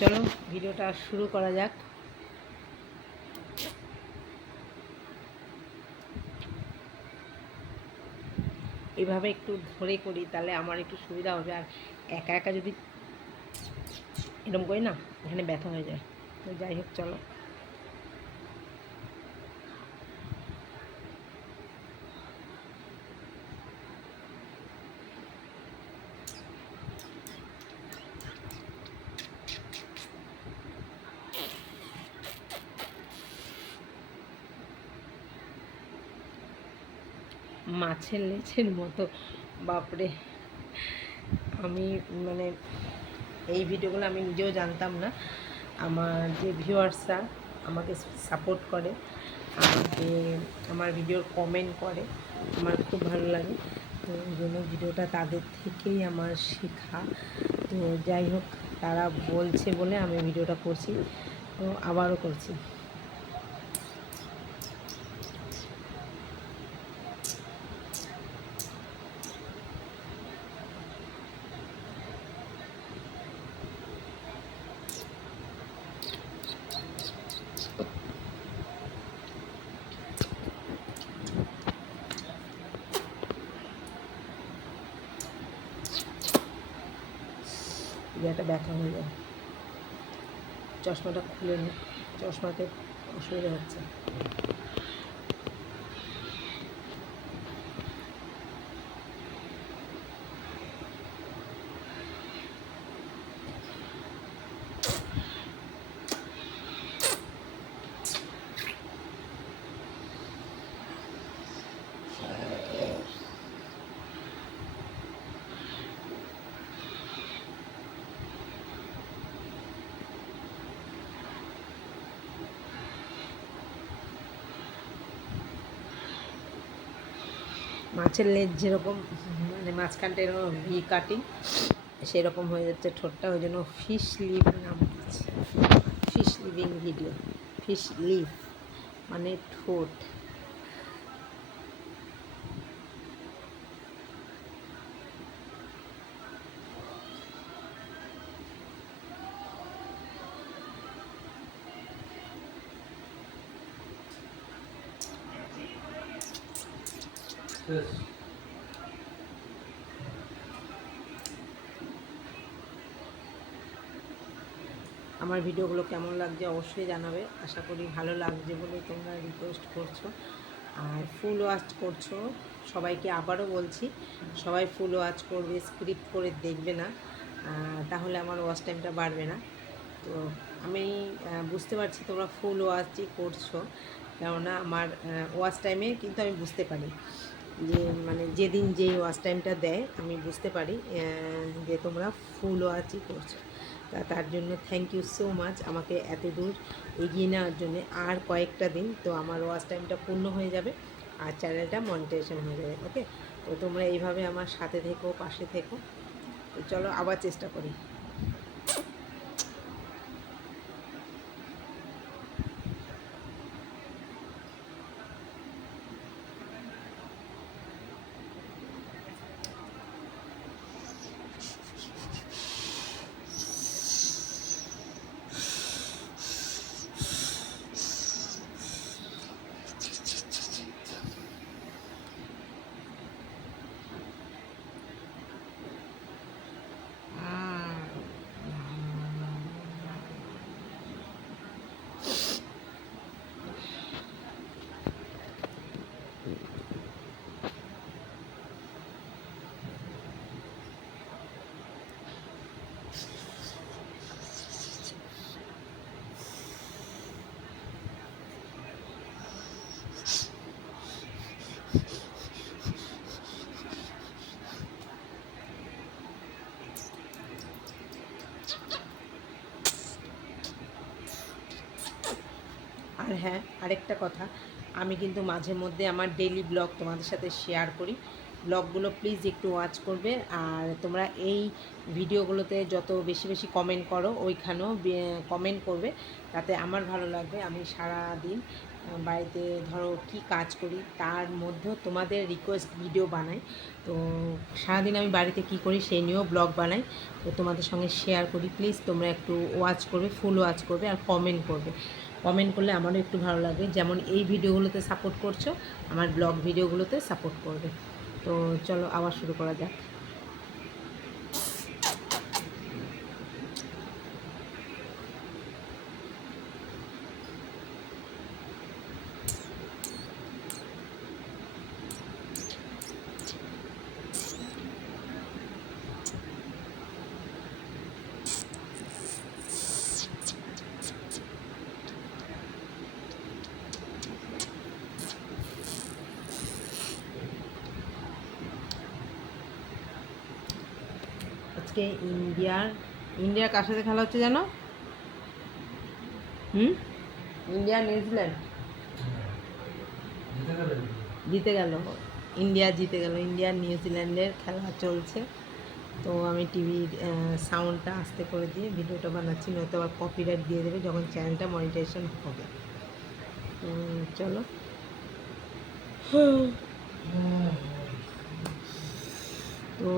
চলো ভিডিওটা শুরু করা যাক। এইভাবে একটু ধরে করি তাহলে আমার একটু সুবিধা হবে, আর একা একা যদি এরকম করি না এখানে ব্যথা হয়ে যায়। তো যাই হোক চলো। মাছের লেজের মতো, বাপরে। আমি মানে এই ভিডিওগুলো আমি নিজেও জানতাম না। আমার যে ভিউয়ার্সরা আমাকে সাপোর্ট করে, আমাকে আমার ভিডিওর কমেন্ট করে, আমার খুব ভালো লাগে। তো ওই জন্য ভিডিওটা তাদের থেকেই আমার শেখা। তো যাই হোক, তারা বলছে বলে আমি ভিডিওটা করছি, তো আবারও করছি। একটা ব্যথা হয়ে যায়, চশমাটা খুলে নি, চশমাতে অসুবিধা হচ্ছে। মাছের লেজ যেরকম মানে মাঝখানটা এরকম ভি কাটিং, সেরকম হয়ে যাচ্ছে ঠোঁটটা, ওই জন্য ফিশ লিভ নাম দিচ্ছে। Fish living video, fish live মানে ঠোঁট। আমার ভিডিওগুলো কেমন লাগছে অবশ্যই জানাবে। আশা করি ভালো লাগছে বলে তোমরা রিকোয়েস্ট করছো আর ফুল ওয়াচ করছো। সবাইকে আবারও বলছি, সবাই ফুল ওয়াচ করবে, স্ক্রিপ্ট করে দেখবে না, তাহলে আমার ওয়াচ টাইমটা বাড়বে না। তো আমি বুঝতে পারছি তোমরা ফুল ওয়াচই করছো, কেননা আমার ওয়াচ টাইমে কিন্তু আমি বুঝতে পারি যে মানে যেদিন যেই ওয়াচ টাইমটা দেয় আমি বুঝতে পারি যে তোমরা ফুল ওয়াচই করছো। তার জন্য থ্যাংক ইউ সো মাচ আমাকে এত দূর এগিয়ে নেওয়ার জন্যে। আর কয়েকটা দিন তো আমার ওয়াচ টাইমটা পূর্ণ হয়ে যাবে আর চ্যানেলটা মনিটাইজেশন হয়ে যাবে। ওকে, তো তোমরা এইভাবে আমার সাথে থেকো, পাশে থেকো। তো চলো আবার চেষ্টা করি। আর হ্যাঁ, আরেকটা কথা, আমি কিন্তু মাঝে মধ্যে আমার ডেইলি ব্লগ তোমাদের সাথে শেয়ার করি। ব্লগগুলো প্লিজ একটু ওয়াচ করবে, আর তোমরা এই ভিডিওগুলোতে যত বেশি বেশি কমেন্ট করো ওইখানেও কমেন্ট করবে, তাতে আমার ভালো লাগবে। আমি সারা দিন বাড়িতে ধরো কি কাজ করি তার মধ্যেও তোমাদের রিকোয়েস্ট ভিডিও বানাই। তো সারাদিন আমি বাড়িতে কি করি সেই নিয়েও ব্লগ বানাই, তো তোমাদের সঙ্গে শেয়ার করি। প্লিজ তোমরা একটু ওয়াচ করবে, ফুল ওয়াচ করবে আর কমেন্ট করবে। কমেন্ট করলে আমারও একটু ভালো লাগবে, যেমন এই ভিডিওগুলোতে সাপোর্ট করছো আমার ব্লগ ভিডিওগুলোতে সাপোর্ট করবে। তো চলো আবার শুরু করা যাক। আজকে ইন্ডিয়ার কার সাথে খেলা হচ্ছে জানো? ইন্ডিয়া নিউজিল্যান্ড জিতে গেল। ইন্ডিয়া জিতে গেল, ইন্ডিয়া নিউজিল্যান্ডের খেলা চলছে। তো আমি টিভির সাউন্ডটা আস্তে করে দিয়ে ভিডিওটা বানাচ্ছি, নয়তো আবার কপিরাইট দিয়ে দেবে যখন চ্যানেলটা মনিটাইজেশন হবে। চলো। তো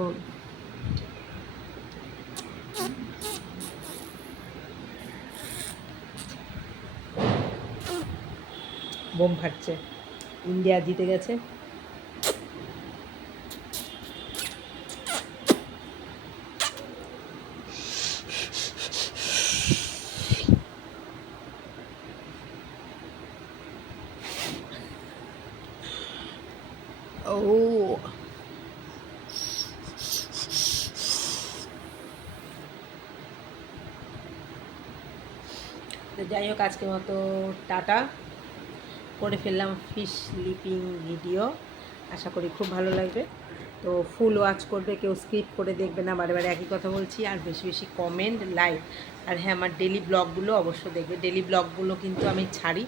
বোম ফাটছে, ইন্ডিয়া জিতে গেছে। ও তো যাই হোক, আজকের মতো টাটা। করে ফেললাম ফিশ লিপিং ভিডিও, আশা করি খুব ভালো লাগবে। তো ফুল ওয়াচ করবে, কেউ স্কিপ করে দেখবে না, বারে বারে একই কথা বলছি। আর বেশি বেশি কমেন্ট, লাইক, আর হ্যাঁ আমার ডেলি ব্লগগুলো অবশ্য দেখবে। ডেলি ব্লগগুলো কিন্তু আমি ছাড়ি,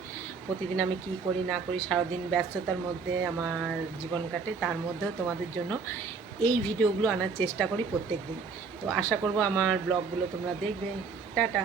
প্রতিদিন আমি কি করি না করি, সারাদিন ব্যস্ততার মধ্যে আমার জীবন কাটে, তার মধ্যেও তোমাদের জন্য এই ভিডিওগুলো আনার চেষ্টা করি প্রত্যেক দিন। তো আশা করব আমার ব্লগগুলো তোমরা দেখবে। টাটা।